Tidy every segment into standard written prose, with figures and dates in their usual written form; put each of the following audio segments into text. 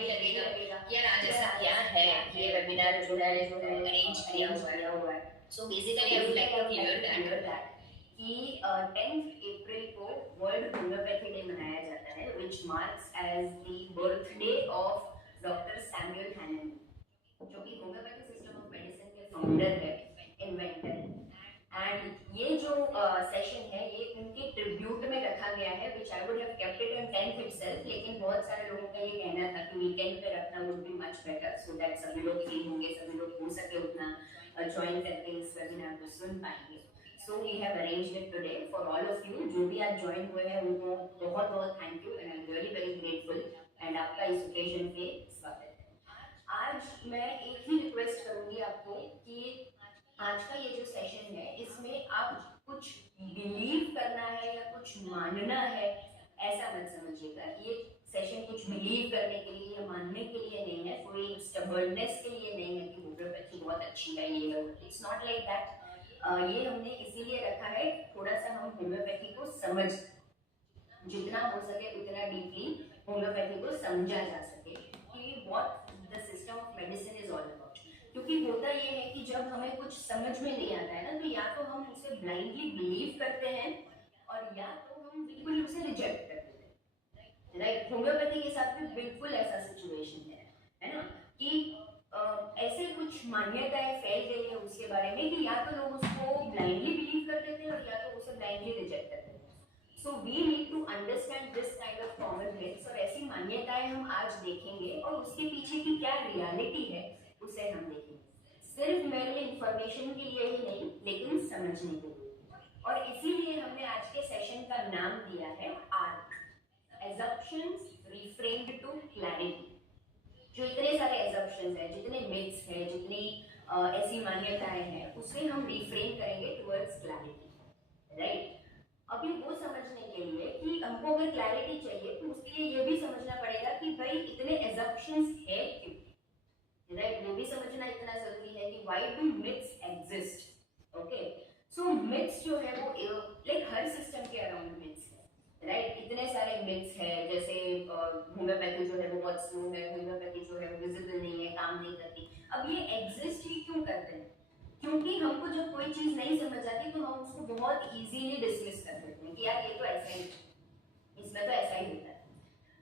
भी लगेगा यार आज ऐसा क्या है, ये वेबिनार जो है अरेंज किया हुआ है। So basically I would like to clear that कि 10th अप्रैल को वर्ल्ड होम्योपैथी डे मनाया जाता है, which marks as the birthday of doctor Samuel Hahnemann, जो कि होम्योपैथी सिस्टम ऑफ मेडिसिन के फाउंडर है, इन्वेंटर। एंड ये जो सेशन है ये उनके ट्रिब्यूट में रखा गया है, which I would have kept it on 10th itself, लेकिन बहुत सारे लोगों का ये कहना था कि वीकेंड पे रखना would be much better, so that सभी लोग फ्री होंगे, सभी लोग हो सके उतना ज्वाइन करके इस वेबिनार को सुन पाएंगे। So we have arranged it today for all of you. जो भी आज ज्वाइन हुए हैं उनको बहुत बहुत thank you and I am really very grateful and आपका इस ओकेजन पे स्वागत है। आज मैं एक ही रिक्वेस्ट करूंगी आपको कि आज का ये जो सेशन है इसमें आप कुछ बिलीव करना है या कुछ मानना है ऐसा मत समझिएगा। ये सेशन कुछ बिलीव करने के लिए या मानने के लिए नहीं है, कोई स्टबर्डनेस के लिए नहीं है कि होम्योपैथी बहुत अच्छी है ये है, इट्स नॉट लाइक दैट। ये हमने इसीलिए रखा है थोड़ा सा हम होम्योपैथी को समझ, जितना हो सके उतना डीपली होम्योपैथी को समझा जा सके कि what the system of medicine is all about. क्योंकि होता ये है कि जब हमें कुछ समझ में नहीं आता है ना, तो या तो हम उसे ब्लाइंडली बिलीव करते हैं और या तो हम बिल्कुल उसे रिजेक्ट कर देते हैं। राइट, होम्योपैथी के साथ भी बिल्कुल ऐसा सिचुएशन है ना, कि ऐसे कुछ मान्यताएं फैल गई है उसके बारे में कि या तो लोग उसको ब्लाइंडली बिलीव कर देते हैं और या तो उसे ब्लाइंडली रिजेक्ट करते हैं। So we need to understand this kind of common myths, और ऐसी मान्यताएं हम आज देखेंगे और उसके पीछे की क्या रियलिटी है उसे हम देखेंगे, सिर्फ मेरे इंफॉर्मेशन के लिए ही नहीं लेकिन समझने के लिए। और इसीलिए हमने आज के सेशन का नाम दिया है arc, assumptions reframed to clarity। जो इतने सारे assumptions हैं, जितने myths हैं, जितनी ऐसी मान्यताएं हैं, उसे हम रिफ्रेम करेंगे towards clarity, राइट। अभी वो समझने के लिए कि हमको अगर क्लैरिटी चाहिए तो उसके लिए ये भी समझना पड़ेगा कि भाई इतने assumptions है क्यों, राइट। वो भी समझना इतना जरूरी है कि why do myths exist, okay. So myths जो है वो लाइक हर सिस्टम के अराउंड myths है, राइट। इतने सारे myths है, जैसे होम्योपैथी जो है वो बहुत स्लो है, होम्योपैथी जो है वो विजिबल नहीं है, काम नहीं करती। अब ये एग्जिस्ट ही क्यों करते हैं? क्योंकि हमको जब कोई चीज नहीं समझ आती तो हम उसको बहुत इजीली डिसमिस कर देते हैं कि यार ये तो ऐसा ही, इसमें तो ऐसा ही होता है,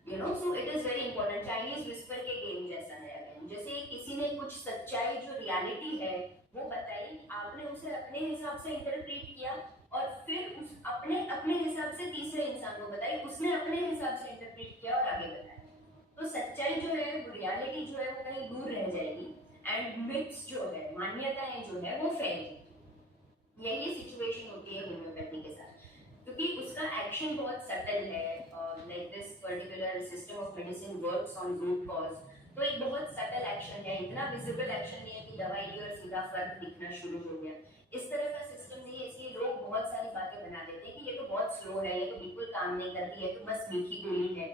you know. So it is very important. Chinese whisper के गेम जैसा है, जैसे किसी ने कुछ सच्चाई जो रियलिटी है वो बताई, आपने उसे अपने हिसाब से इंटरप्रेट किया और फिर उस अपने अपने हिसाब से तीसरे इंसान को बताई, उसने अपने हिसाब से इंटरप्रेट किया और आगे बताया। तो सच्चाई जो है वो, रियलिटी जो है वो कहीं दूर रह जाएगी एंड मिथ्स जो है, मान्यताएं जो है वो फैल जाएगी। यही सिचुएशन होती है होम्योपैथी के साथ, क्योंकि उसका एक्शन बहुत सटल है। Like this particular system of medicine works on root cause, तो एक बहुत सटल एक्शन है, इतना विजिबल एक्शन नहीं है कि दवाई ली और सीधा फर्क दिखना शुरू हो गया। इस तरह का सिस्टम नहीं है, इसलिए लोग बहुत सारी बातें बना देते हैं कि ये तो बहुत स्लो है, ये तो बिल्कुल काम नहीं करती है, तो बस मीठी गोली है,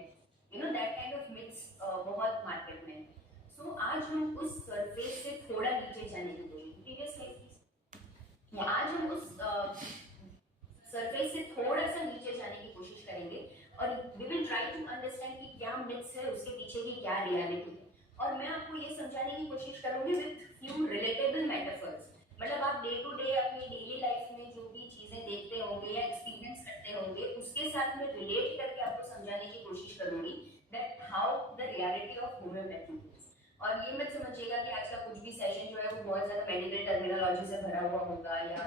you know, that kind of myths बहुत मार्केट में। सो आज हम उस सरफेस से थोड़ा नीचे जाने की कोशिश, आज हम उस सरफेस से थोड़ा सा नीचे जाने की कोशिश करेंगे और we will try to understand कि क्या मिथ्स है, उसके पीछे की क्या रियलिटी है। और मैं आपको ये समझाने की कोशिश करूंगी विद फ्यू रिलेटेबल मेटाफर्स। मतलब आप डे टू डे अपनी डेली लाइफ में जो भी चीजें देखते होंगे या एक्सपीरियंस करते होंगे उसके साथ में रिलेट करके आपको समझाने की कोशिश करूंगी that how the reality of homeopathy is. और ये मत समझिएगा कि आज का कुछ भी सेशन जो है वो बहुत ज्यादा मेडिकल टर्मिनोलॉजी से भरा हुआ होगा या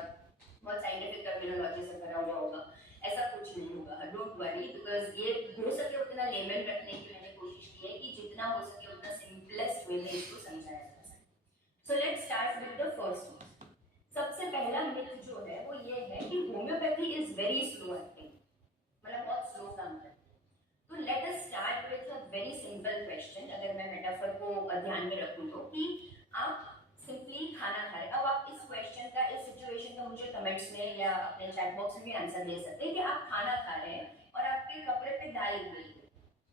बहुत साइंटिफिक टर्मिनोलॉजी से भरा हुआ होगा, ऐसा कुछ नहीं होगा। डोंट वरी, बिकॉज ये हो सके उतना लेवल रखने की मैंने कोशिश की है कि जितना हो सके उतना सिंपलेस्ट वे में इसको समझाया जा सके। So let's start with the first one. सबसे पहला मिथ जो है वो ये है कि homeopathy is very slow acting, मतलब बहुत स्लो काम करती है। तो let us start with a very simple question, अगर मैं मेटाफर को ध्यान में रखूं तो, कि आप सिंपली खाना खा रहे। अब आप इस क्वेश्चन का, इस सिचुएशन का मुझे कमेंट्स में या अपने चैट बॉक्स में भी आंसर दे सकते हैं कि आप खाना खा रहे हैं और आपके कपड़े पे दाल गिर गई,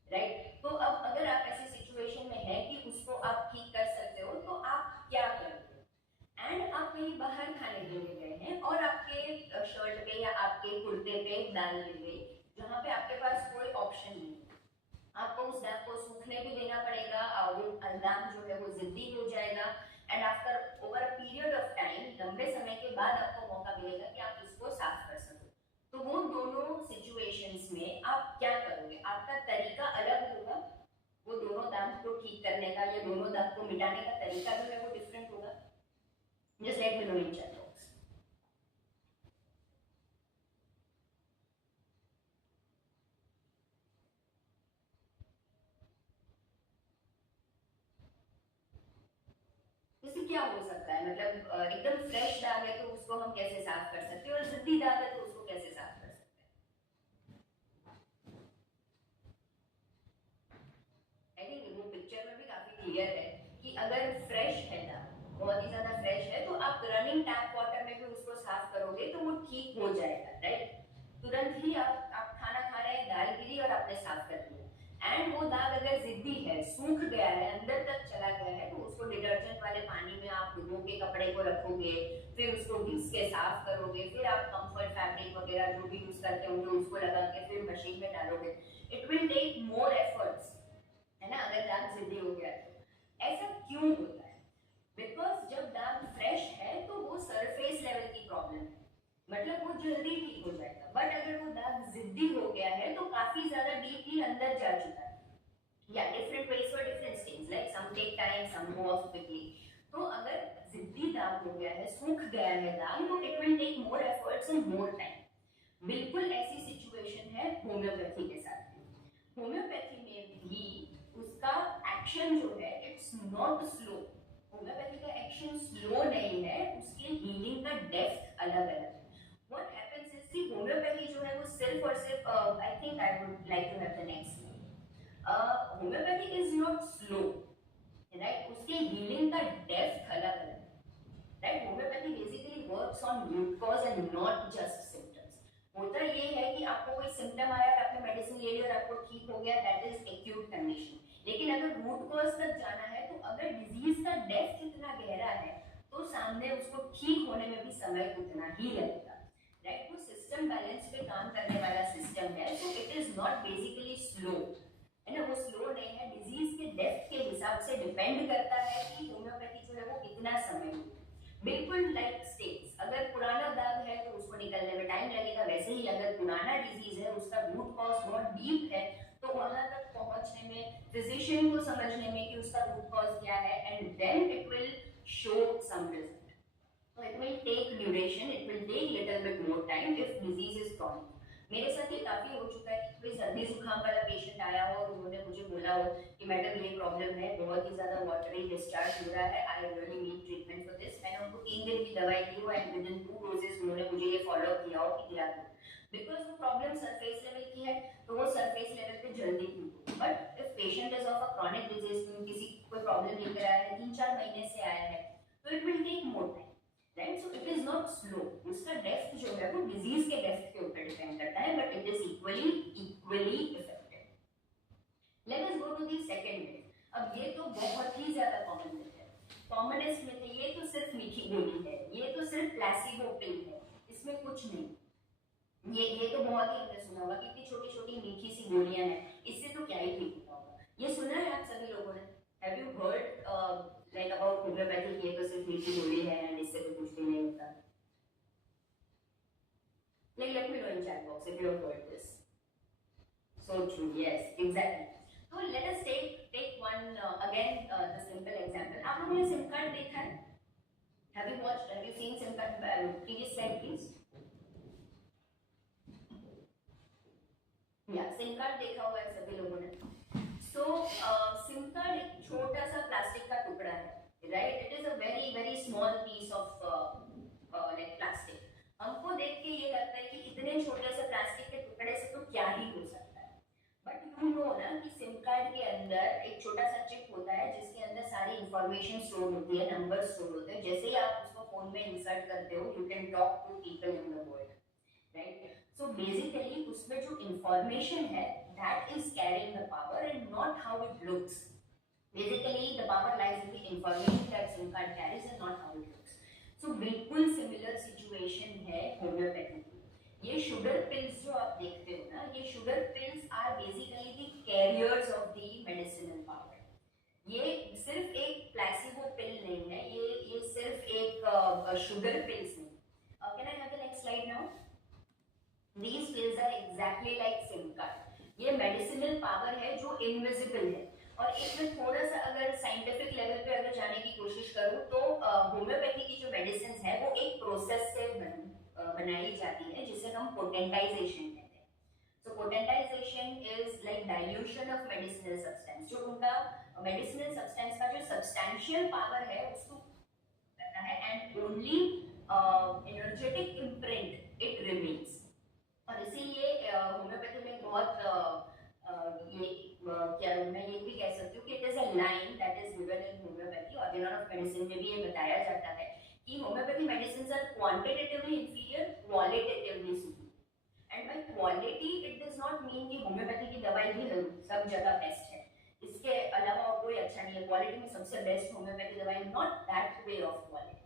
राइट। तो अब अगर आप ऐसी सिचुएशन में हैं कि उसको आप ठीक कर सकते हो तो आप क्या करोगे? एंड आप कहीं बाहर खाने के लिए गए हैं और आपके शर्ट पे या आपके कुर्ते पे दाल गिर गई, जहाँ पे आपके पास कोई ऑप्शन नहीं है। आपको उस दाग को सूखने भी देना पड़ेगा, दाग जो है वो जिद्दी हो जाएगा and after over a period of time, लंबे समय के बाद आपको मौका मिलेगा कि आप इसको साफ कर सको। तो वो दोनों सिचुएशंस में आप क्या करोगे, आपका तरीका अलग होगा, वो दोनों दाग को ठीक करने का या दोनों दाग को मिटाने का तरीका जो है वो डिफरेंट होगा। जस्ट लेट मी नो इन चैट बॉक्स। जैसे क्या हो सकता है, मतलब एकदम फ्रेश दाग है तो उसको हम कैसे साफ कर सकते हैं, और जिद्दी दाग है तो उसको कैसे साफ कर सकते हैं। आई थिंक वो पिक्चर में भी काफी क्लियर है कि अगर फ्रेश है दाग, बहुत ही ज्यादा फ्रेश है, तो आप रनिंग टैप वाटर में भी उसको साफ करोगे तो वो ठीक हो जाएगा, राइट। तुरंत ही आप खाना खा रहे हैं, दाल गिरी और आपने साफ कर दिया। एंड वो दाग अगर जिद्दी है, सूख गया है, अंदर तक चला गया है, तो उसको डिटर्जेंट वाले पानी में आप डुबो के कपड़े को रखोगे, फिर उसको घिस के साफ करोगे, फिर आप कंफर्ट फैब्रिक वगैरह जो भी यूज करते होंगे उसको लगा के फिर मशीन में डालोगे। It will take more efforts, है ना, अगर दाग जिद्दी हो गया तो। ऐसा क्यों होता है? बिकॉज जब दाग फ्रेश है तो वो सरफेस लेवल की प्रॉब्लम है, मतलब वो जल्दी ठीक हो जाएगा। बट अगर वो दाग जिद्दी हो गया है तो काफी ज्यादा डीपली अंदर जा चुका है। या different ways for different stage, like some take time, some go off quickly. तो अगर जिद्दी दाग हो गया है, सूख गया है दाग, तो it will take more efforts and more time. बिल्कुल ऐसी सिचुएशन है होम्योपैथी के साथ। होम्योपैथी में भी उसका एक्शन जो है इट्स नॉट स्लो। होम्योपैथी का एक्शन स्लो नहीं है, उसके हीलिंग का डेप्थ अलग अलग है। What happens is कि होम्योपैथी जो है वो सिर्फ और सिर्फ I think I would like to have the next homeopathy is not slow, right, उसके हीलिंग का डेप्थ अलग अलग है, right. Homeopathy basically works on root cause and not just symptoms. होता ये है कि आपको कोई सिम्टम आया और आपने मेडिसिन ले ली और आपको ठीक हो गया, दैट इज एक्यूट कंडीशन। लेकिन अगर रूट कॉज तक जाना है, तो अगर डिजीज का डेप्थ इतना गहरा है, तो सामने उसको ठीक होने में भी समय उतना ही लगेगा, राइट। वो सिस्टम बैलेंस पे काम करने वाला सिस्टम है, so it is not basically slow, है ना, वो स्लो नहीं है। डिजीज के डेप्थ के हिसाब से डिपेंड करता है कि होम्योपैथी जो है वो कितना समय लेगी। बिल्कुल लाइक स्टेट्स, अगर पुराना दाग है तो उसको निकलने में टाइम लगेगा, वैसे ही अगर पुराना डिजीज है, उसका रूट कॉज बहुत डीप है, तो वहां तक पहुंचने में, फिजिशियन को समझने में कि उसका रूट कॉज क्या है, and then it will show some result. So it will take duration, it will take little bit more time if disease is chronic. मेरे साथ ये काफी हो चुका है कि कोई सर्दी जुकाम वाला पेशेंट आया हो और उन्होंने मुझे बोला हो कि मैडम ये प्रॉब्लम है, बहुत ही ज्यादा वाटरी डिस्चार्ज हो रहा है, I really need treatment for this. मैंने उनको 3 दिन की दवाई दी हो एंड विद इन 2 डोजेस उन्होंने मुझे ये फॉलो अप किया हो कि दिया दो, बिकॉज वो प्रॉब्लम सरफेस लेवल की है, तो वो सरफेस लेवल पे जल्दी ठीक हो। But if patient is of a chronic disease, किसी कोई प्रॉब्लम लेकर आया है, 3-4 महीने से आया है, तो it will take more time, right. So it is not slow, उसका डेप्थ जो है वो डिजीज के डेप्थ के ऊपर डिपेंड करता है, but it is equally effective. Let us go to the second myth. अब ये तो बहुत ही ज्यादा कॉमन मिथ है, कॉमनेस्ट मिथ है, ये तो सिर्फ मीठी गोली है, ये तो सिर्फ प्लेसिबो पिल है, इसमें कुछ नहीं। ये तो बहुत ही हमने सुना होगा, कितनी छोटी छोटी मीठी सी गोलियां हैं, इससे तो क्या ही ठीक होगा। ये सुना है आप सभी लोगों ने? Have you heard like about homeopathy, ये तो सिर्फ मीठी गोली है एंड इससे तो कुछ भी नहीं होता? Like, let me know in chat box if you have heard this. So true, yes, exactly. So let us take one again the simple example. आप लोगों ने सिम कार्ड देखा है? Have you watched? Have you seen SIM card? Previous slide, please. या SIM card देखा हुआ है सभी लोगों ने। सो सिम कार्ड एक छोटा सा प्लास्टिक का टुकड़ा है, right. It is a very very small piece of like plastic. हमको देख के ये लगता है कि इतने छोटे से प्लास्टिक के टुकड़े से तो क्या ही हो सकता है, बट यू नो ना कि सिम कार्ड के अंदर एक छोटा सा चिप होता है जिसके अंदर सारी इंफॉर्मेशन स्टोर होती है, नंबर स्टोर होते हैं। जैसे ही आप उसको फोन में इंसर्ट करते हो, you can talk to people in the world, right. So basically उसमें जो इंफॉर्मेशन है that is carrying the power and not how it looks. Basically the power lies in the information that SIM card carries and not how it looks. So बिल्कुल similar situation है homeopathy की। ये sugar pills जो आप देखते हो ना, ये sugar pills are basically the carriers of the medicinal power. ये sugar pills में. Can I have the next slide now? These pills are exactly like SIM card. ये मेडिसिनल पावर है जो इनविजिबल है. और एक में थोड़ा सा अगर साइंटिफिक लेवल पे अगर जाने की कोशिश करूं तो होम्योपैथी की जो मेडिसिन है वो एक प्रोसेस से बनाई जाती है जिसे हम पोटेंटाइजेशन कहते हैं. So potentisation is like dilution of medicinal substance. जो उनका मेडिसिनल सब्सटेंस का जो सब्सटैंशियल पावर है उसको करना है and only energetic imprint it remains. और इसीलिए होम्योपैथी में बहुत ये क्या मैं ये भी कह सकती हूँ कि it is a line that is given in homeopathy. Organon of medicine में भी ये बताया जाता है कि homeopathy medicine are quantitatively inferior, qualitatively superior. And by quality it does not mean कि होम्योपैथी की दवाई भी सब जगह बेस्ट है, इसके अलावा और कोई अच्छा नहीं है. क्वालिटी में सबसे बेस्ट होम्योपैथी दवाई, not that way of quality.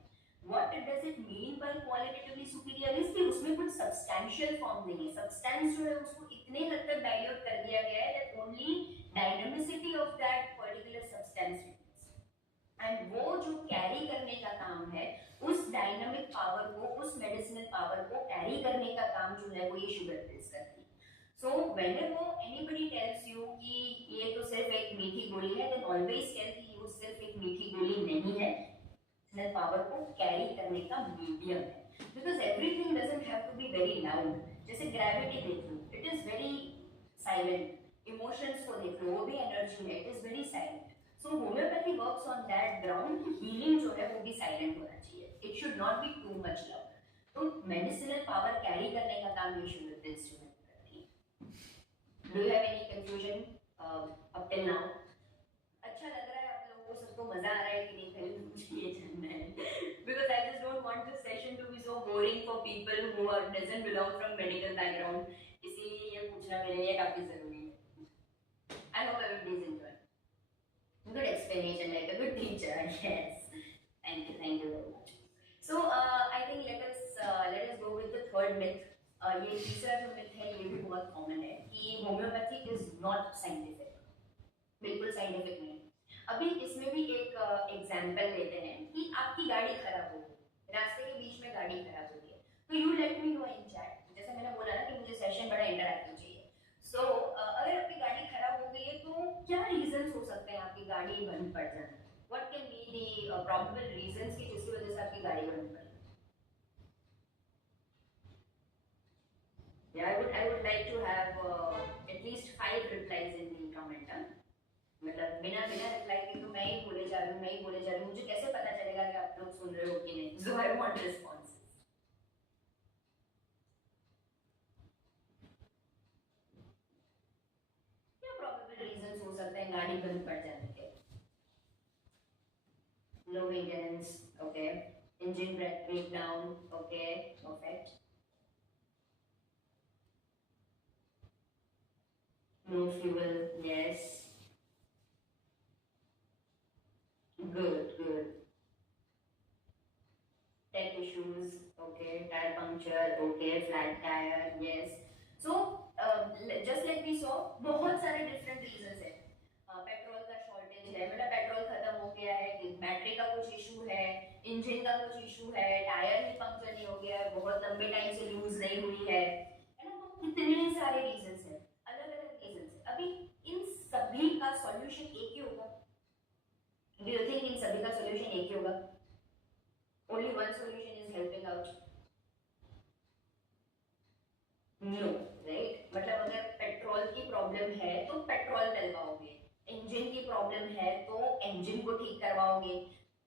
What does it mean by qualitatively superior is कि उसमें कुछ substantial form नहीं है. Substance जो है उसको इतने हद तक dilute कर दिया गया है that only dynamicity of that particular substance remains. And वो जो carry करने का काम है, उस dynamic power को, उस medicinal power को carry करने का काम जो है वो ये sugar pills करती है. So whenever anybody tells you कि ये तो सिर्फ एक मीठी गोली है, then always tell कि ये सिर्फ एक मीठी गोली नहीं है, पावर को कैरी करने का मीडियम है. Because everything doesn't have to be very loud. जैसे ग्रेविटी देख लो, it is very silent. Emotions को देख लो, वो भी एनर्जी है, it is very silent. So homeopathy works on that ground. Healing जो है वो भी साइलेंट होना चाहिए, it should not be too much loud. तो मेडिसिनल पावर कैरी करने का काम ये शुगर पिल्स जो है करती है. Do you have any confusion up till now? अच्छा लग रहा है आप लोगों को, सबको मजा आ रहा है कि नहीं, पहले तो मुझे ये जानना है. Because I just don't want this session to be so boring for people who doesn't belong from medical background. इसीलिए ये पूछना मेरे लिए काफी जरूरी है. I hope everybody is enjoying. Good explanation, like a good teacher. Yes. Thank you very much. So I think let us go with the third myth. ये तीसरा जो myth है ये भी बहुत common है कि homeopathy is not scientific. बिल्कुल साइंटिफिक नहीं. अभी इसमें भी एक एग्जांपल लेते हैं कि आपकी गाड़ी खराब हो गई, रास्ते के बीच में गाड़ी खराब हो गई है, तो you let me know in chat. जैसे मैंने बोला ना कि मुझे सेशन बड़ा इंटरैक्टिव चाहिए. सो अगर आपकी गाड़ी खराब हो गई है तो क्या रीजंस हो सकते हैं आपकी गाड़ी बंद पड़ जाने? What can be the probable reasons कि जिसकी वजह से आपकी गाड़ी बंद पड़े? I would like to have at least 5 replies in the comment. मतलब बिना रिप्लाई के तो मैं ही बोले जा रही हूँ, मुझे कैसे पता चलेगा कि आप लोग सुन रहे हो कि नहीं? So I want responses. क्या probable reasons हो सकते हैं गाड़ी बंद पड़ जाने के? Low maintenance, okay. Engine breakdown, okay, perfect. No fuel, yes. Good. Tech issues, okay. Tire puncture, okay. Flat tire, yes. So just like we saw, बहुत सारे different reasons है. पेट्रोल का शॉर्टेज है, मतलब पेट्रोल खत्म हो गया है, बैटरी का कुछ इशू है, इंजन का कुछ इशू है, टायर ही पंक्चर नहीं हो गया है, बहुत लंबे टाइम से यूज नहीं हुई है ना. तो कितने सारे रीजंस है, अलग अलग रीजंस है. अभी इन सभी का सॉल्यूशन एक ही होगा? Do you think इन सभी का सॉल्यूशन एक ही होगा? Only one solution is helping out? No, right? मतलब अगर पेट्रोल की प्रॉब्लम है तो पेट्रोल डलवाओगे, इंजन की प्रॉब्लम है तो इंजन को ठीक करवाओगे,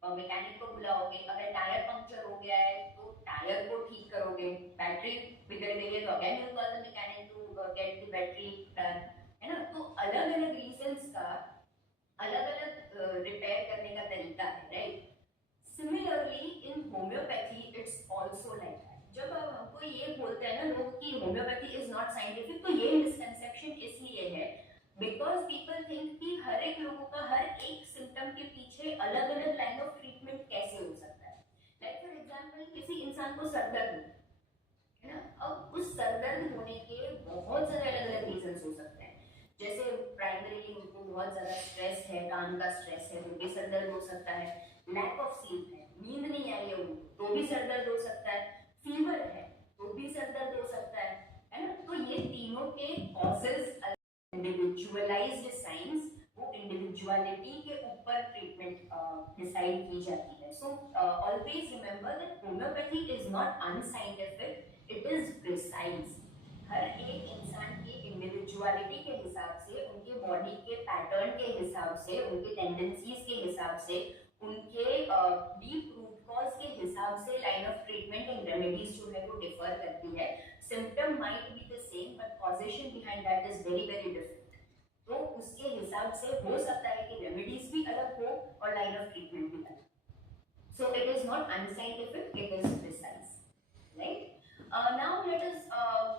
मैकेनिक को बुलाओगे. अगर टायर पंक्चर हो गया है तो टायर को ठीक करोगे, बैटरी बिगड़ गई है तो again you call the mechanic to get the battery done, है ना. तो अलग अलग रीजंस का अलग अलग रिपेयर करने का तरीका है, right. Similarly in homeopathy it's also like that. जब अब हमको ये बोलते हैं ना लोग कि होम्योपैथी इज नॉट साइंटिफिक, तो ये मिसकंसेप्शन इसलिए है बिकॉज पीपल थिंक कि हर एक लोगों का हर एक सिम्टम के पीछे अलग अलग लाइन ऑफ ट्रीटमेंट कैसे हो सकता है. लाइक फॉर एग्जांपल किसी इंसान को सर दर्द है ना, अब उस सर दर्द होने के बहुत सारे अलग अलग रीजंस हो सकते हैं. जैसे प्राइमरीली उनको बहुत ज्यादा स्ट्रेस है, काम का स्ट्रेस है, वो भी सर दर्द हो सकता है। लैक ऑफ स्लीप है, नींद नहीं आई है उनको तो भी सर दर्द हो सकता है। फीवर है तो भी सर दर्द हो सकता है ना। तो ये तीनों के कॉजेज, इंडिविजुअलाइज्ड साइंस, वो इंडिविजुअलिटी के ऊपर ट्रीटमेंट डिसाइड की जाती है। So always remember that homeopathy is not unscientific, it is precise. हर एक इंसान की इंडिविजुअलिटी के हिसाब से, उनके बॉडी के पैटर्न के हिसाब से, उनके टेंडेंसीज के हिसाब से, उनके डीप रूट कॉज के हिसाब से line of treatment and remedies जो है वो डिफर करती है। Symptom might be the same but causation behind that is very very different. तो उसके हिसाब से हो सकता है कि रेमेडीज भी अलग हो और लाइन ऑफ ट्रीटमेंट भी अलग। So it is not unscientific, it is precise, right? Now let us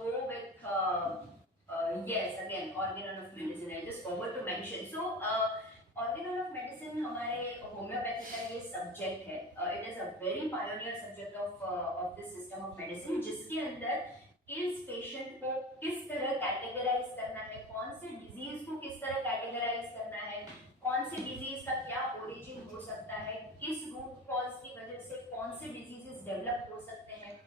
go with yes, again organon of medicine. I just forgot to mention. So organon of medicine हमारे homeopathy का ये subject है. It is a very pioneer subject of this system of medicine, जिसके अंदर इस patient को किस तरह कैटेगराइज करना है, कौन से डिजीज को किस तरह कैटेगराइज करना है, कौन से डिजीज का क्या ओरिजिन हो सकता है, किस रूट कॉज की वजह से कौन से डिजीजेस डेवलप हो सकते हैं,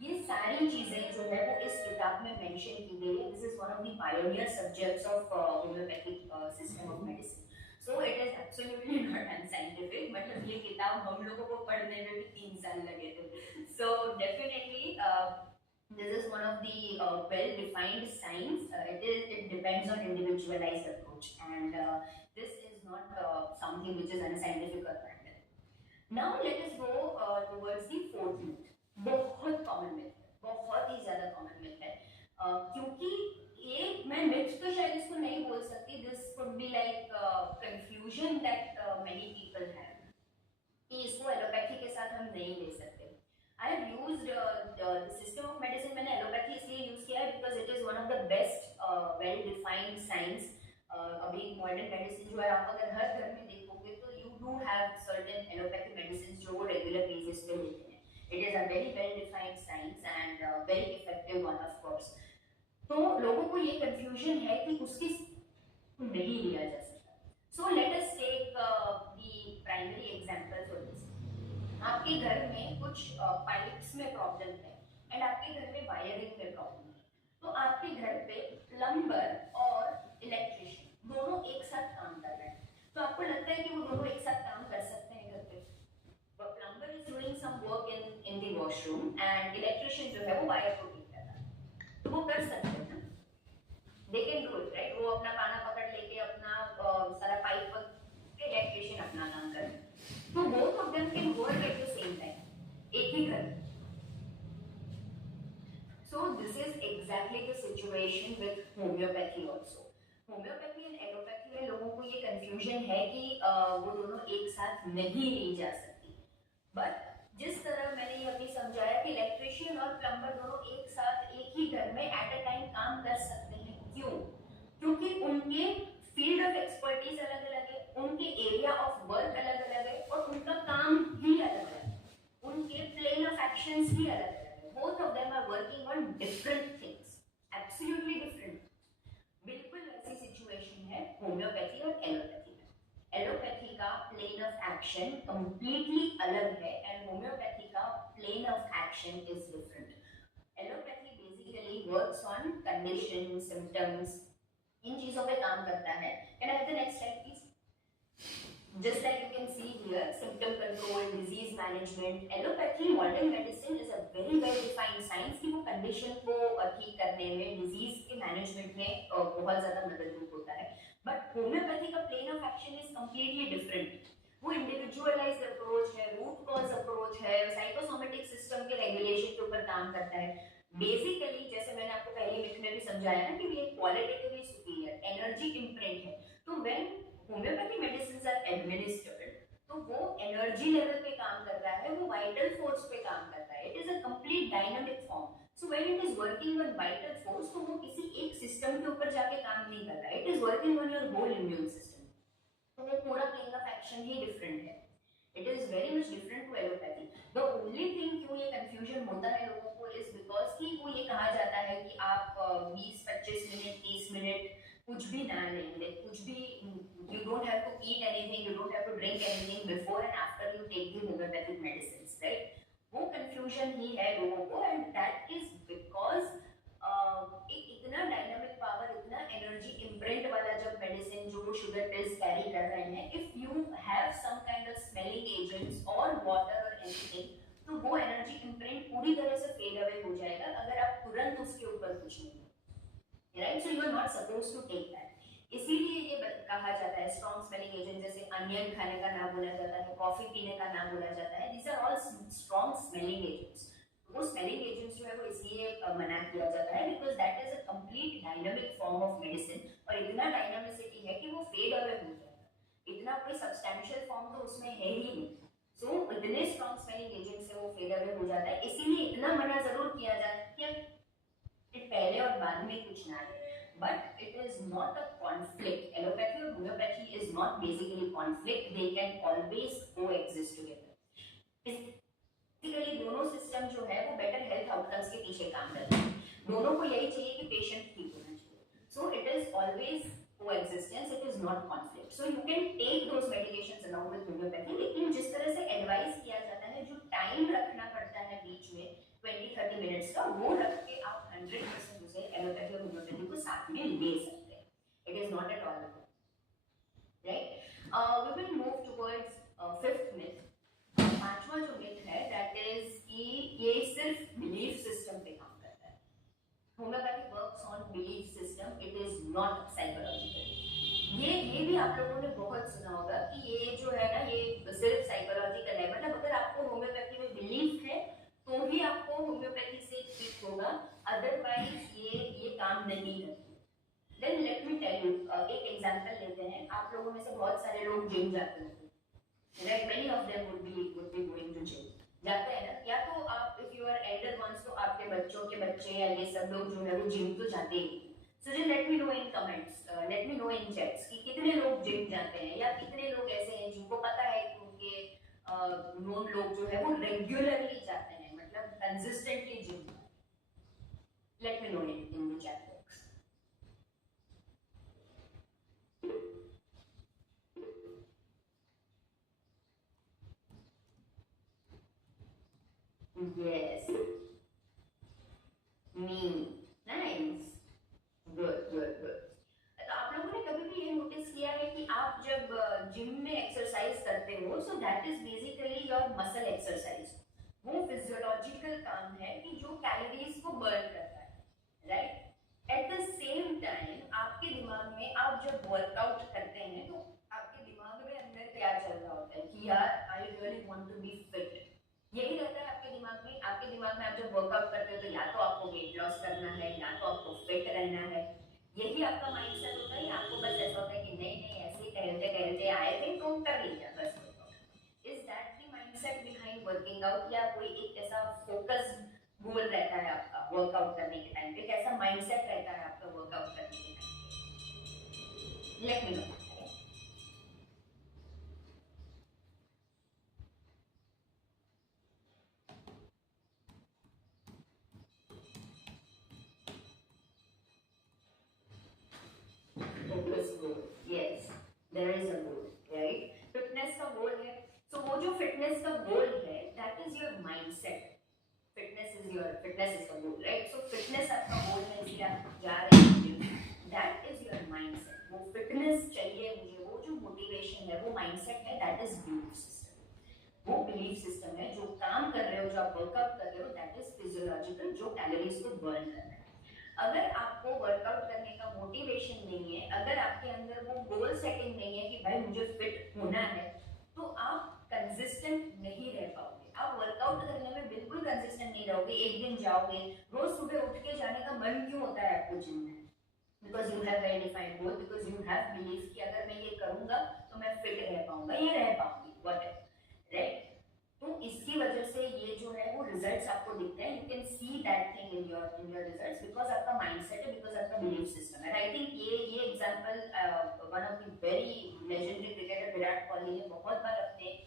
ये सारी चीजें जो है वो इस किताब में मेंशन की गई है। This is one of the pioneer subjects of homeopathic system of medicine. So it is absolutely not unscientific, मतलब ये किताब हम लोगों को पढ़ने में भी 3 साल लगे थे। So definitely this is one of the well-defined science. It depends on individualized approach, and this is not something which is unscientific or random. Now let us go towards the fourth myth. बहुत common myth है, बहुत ही ज़्यादा common myth है, क्योंकि ये मैं myth तो शायद इसको नहीं बोल सकती. This could be like confusion that many people have कि इसको एलोपैथी के साथ हम नहीं ले सकते. I have used the system of medicine. मैंने एलोपैथी इसलिए यूज किया है because it is one of the best well-defined science. अभी modern medicine जो है, आप अगर हर घर में देखोगे तो you do have certain allopathic medicines जो वो regular basis पे लेते हैं. It is a very well-defined science and very effective one of course. तो लोगों को ये confusion है कि उसकी नहीं लिया जा सकता. So let us take the primary example for this. आपके घर में कुछ पाइप्स में प्रॉब्लम है एंड आपके घर में वायरिंग में प्रॉब्लम है, तो आपके घर पे प्लम्बर और इलेक्ट्रिशियन दोनों एक साथ काम कर रहे हैं. तो आपको लगता है कि वो दोनों एक साथ काम कर सकते हैं घर पे? Plumber is doing some work in the washroom and electrician जो है वो वायर को ठीक कर रहा है, तो वो कर सकते हैं ना? They can do it, right? वो अपना पाना पकड़ लेके अपना सारा पाइप पर, इलेक्ट्रिशियन अपना काम कर रहे हैं. तो both of them can work at the same time, एक ही घर. So this is exactly the situation with homeopathy also. Homeopathy and allopathy में लोगों को ये confusion है कि वो दोनों एक साथ नहीं ली जा सकती. But जिस तरह मैंने ये अभी समझाया कि इलेक्ट्रिशियन और प्लम्बर दोनों एक साथ एक ही घर में at a time काम कर सकते हैं. क्यों? क्योंकि उनके फील्ड ऑफ एक्सपर्टीज अलग अलग है, उनके एरिया ऑफ वर्क अलग अलग है और उनका काम भी अलग अलग है, उनके प्लेन ऑफ एक्शंस भी अलग अलग है. Both of them are working on different things, absolutely different. बिल्कुल वैसी सिचुएशन है होम्योपैथी और एलोपैथी में. एलोपैथी का प्लेन ऑफ एक्शन कंप्लीटली अलग है एंड होम्योपैथी का plane of action is different. Allopathy basically works on condition, symptoms, इन चीजों पे काम करता है. Can I have the next slide please? Just like you can see here, symptom control, disease management. Allopathy, modern medicine is a very well defined science कि वो condition को ठीक करने में, disease के management में बहुत ज़्यादा मददरूप होता है. But homeopathy का plane of action is completely different. वो individualized approach है, root cause approach है, psychosomatic system के regulation के ऊपर काम करता है. बेसिकली जैसे मैंने आपको पहले मिथ में भी समझाया ना कि ये क्वालिटेटिवली सुपीरियर, एनर्जी इम्प्रिंट है. तो when homeopathy medicines are administered तो वो एनर्जी लेवल पे काम कर रहा है, वो वाइटल फोर्स पे काम करता है. It is a complete dynamic form. So when it is working on vital force तो वो किसी एक सिस्टम के ऊपर जाके काम नहीं कर रहा है. It is working on your whole immune system. तो वो पूरा प्लेन ऑफ एक्शन ही डिफरेंट है. It is very much different to allopathy. The only thing क्यों ये confusion होता है लोगों को is because कि वो ये कहा जाता है कि आप 20-25 मिनट 30 मिनट कुछ भी ना लें, कुछ भी, you don't have to eat anything, you don't have to drink anything before and after you take the homeopathic medicines, right? वो confusion ही है लोगों को, and that is because एक इतना डायनामिक पावर, इतना एनर्जी इम्प्रिंट वाला जब मेडिसिन जो वो शुगर पिल्स कैरी कर रहे हैं, if you have some kind of smelling agents और वाटर और एनीथिंग, तो वो एनर्जी इम्प्रिंट पूरी तरह से फेड अवे हो जाएगा अगर आप तुरंत उसके ऊपर कुछ नहीं, right? So you are not suppose to take that. इसीलिए ये कहा जाता है स्ट्रॉन्ग स्मेलिंग एजेंट, जैसे अनियन खाने का नाम बोला जाता है, कॉफी पीने का नाम बोला जाता है, these are all strong smelling agents. वो स्मेलिंग एजेंट्स जो है वो इसलिए मना किया जाता है because that is a complete dynamic form of medicine, और इतना डायनामिसिटी है कि वो फेड अवे हो जाएगा, इतना कोई सब्सटैंशियल फॉर्म तो उसमें है ही नहीं। सो इतने स्ट्रॉन्ग स्मेलिंग एजेंट से वो फेड अवे हो जाता है, इसीलिए इतना मना जरूर किया जाता है कि पहले और बाद में कुछ ना है, but it is not a conflict. Allopathy or homeopathy is not basically conflict. They can always coexist together. Basically दोनों सिस्टम जो है वो बेटर हेल्थ आउटकम्स के पीछे काम करते हैं, दोनों को यही चाहिए कि पेशेंट ठीक होना चाहिए। So it is always coexistence, it is not conflict. So you can take those medications along with homeopathy, लेकिन जिस तरह से एडवाइस किया जाता है, जो टाइम रखना पड़ता है बीच में 20-30 मिनट्स का, वो रख के आप 100% उसे एलोपैथी और होम्योपैथी को साथ में ले सकते हैं। It is not at all right. We will move towards fifth myth. पांचवा जो मिथ है दैट इज कि ये सिर्फ बिलीफ सिस्टम पे काम करता है। Homeopathy works on belief system, it is not psychological. ये भी आप लोगों ने बहुत सुना होगा कि ये जो है ना ये सिर्फ साइकोलॉजिकल है, मतलब अगर आपको होम्योपैथी में बिलीफ है तो ही आपको होम्योपैथी से ठीक होगा, अदरवाइज ये काम नहीं करती। Then let me tell you, एक एग्जांपल लेते हैं। आप लोगों में से बहुत सारे लोग जिम जाते हैं, right? Many of them would be going to gym, जाते हैं ना, या तो आप if you are elder ones तो आपके बच्चों के बच्चे या ये सब लोग जो है वो जिम तो जाते ही। So just let me know in comments, let me know in chats कि कितने लोग जिम जाते हैं, या कितने लोग ऐसे हैं जिनको पता है कि उनके नोन लोग जो है वो रेगुलरली जाते हैं, मतलब consistently gym. Let me know in the chat box. Yes, me, nice, good, good, good. तो आप लोगों ने कभी भी ये नोटिस किया है कि आप जब जिम में एक्सरसाइज करते हो, सो that is basically your muscle exercise. वो फिजियोलॉजिकल काम है कि जो कैलोरीज को बर्न करता है, right? At the same time आपके दिमाग में आप जब वर्कआउट करते हैं तो आपके दिमाग में अंदर क्या चल रहा होता है कि यार I really want to be fit, यही रहता है आपके दिमाग में। आपके दिमाग में आप जब वर्कआउट करते हो तो या तो आपको वेट लॉस करना है, या तो आपको फिट रहना है, यही आपका माइंडसेट होता है। आपको बस ऐसा होता है कि नहीं नहीं ऐसे टहलते टहलते आए थे तो कर लिया बस। Is that the mindset behind working out, या कोई एक ऐसा फोकस गोल रहता है आपका वर्कआउट करने के टाइम पे, कैसा माइंडसेट रहता है आपका वर्कआउट करने के टाइम पे? Let me know. Focus goal, yes, there is a goal, right? Fitness का goal है, so वो जो fitness का goal है, that is your mindset. Fitness is the goal, right? So fitness आपका goal है, इसलिए आप जा रहे हैं, that is your mindset. वो fitness चाहिए मुझे, वो जो motivation है, वो mindset है, that is belief system. वो belief system है, जो काम कर रहे हो, जो आप workout कर रहे हो, that is physiological, जो calories को burn कर रहा है। अगर आपको वर्कआउट करने का मोटिवेशन नहीं है, अगर आपके अंदर वो गोल सेटिंग नहीं है कि भाई मुझे फिट होना है, तो आप कंसिस्टेंट नहीं रह पाओगे। आप वर्कआउट करने में बिल्कुल कंसिस्टेंट नहीं रहोगे। एक दिन जाओगे, रोज सुबह उठ के जाने का मन क्यों होता है आपको जिम में? Because you have very defined goal, because you have believe कि अगर मैं ये करूंगा तो मैं फिट रह पाऊंगा या रह पाऊंगी, व्हाटएवर, राइट? तो इसकी वजह से ये जो है वो रिजल्ट्स आपको दिखते हैं। You can see that thing in your results because आपका माइंडसेट है, बिकॉज आपका बिलीफ सिस्टम है। आई थिंक ये example one of the very legendary cricketer Virat Kohli ने बहुत बार अपने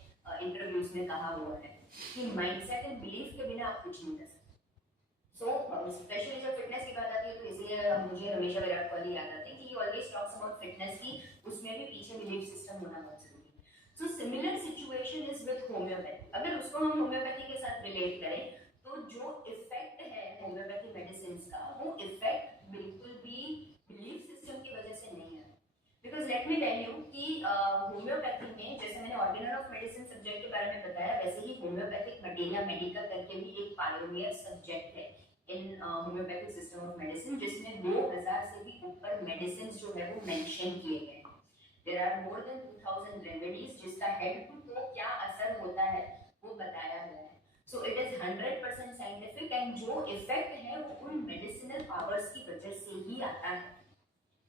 इंटरव्यूज में कहा हुआ है कि माइंडसेट एंड बिलीफ के बिना आप कुछ नहीं कर सकते। सो स्पेशली जब फिटनेस की बात आती है तो इसलिए मुझे हमेशा विराट कोहली याद आते हैं कि ही ऑलवेज टॉक्स अबाउट फिटनेस की उसमें भी पीछे बिलीफ सिस्टम होना बहुत जरूरी है. So similar situation is with homeopathy. अगर उसको हम होम्योपैथी के साथ रिलेट करें तो जो इफेक्ट है होम्योपैथी मेडिसिन का वो इफेक्ट बिल्कुल भी बिलीफ सिस्टम की वजह से नहीं है. Because let me tell you कि होम्योपैथी में जैसे मैंने ऑर्डिनल ऑफ मेडिसिन सब्जेक्ट के बारे में बताया वैसे ही होम्योपैथिक मटेरिया मेडिकल करके भी एक पायोनियर सब्जेक्ट है इन होम्योपैथिक सिस्टम ऑफ मेडिसिन जिसमें 2000 से भी ऊपर मेडिसिन जो है वो मेंशन किए गए हैं. There are more than 2000 remedies जिसका हेड टू टो क्या असर होता है वो बताया गया है. So it is 100% scientific and जो इफेक्ट है वो उन मेडिसिनल पावर्स की वजह से ही आता है.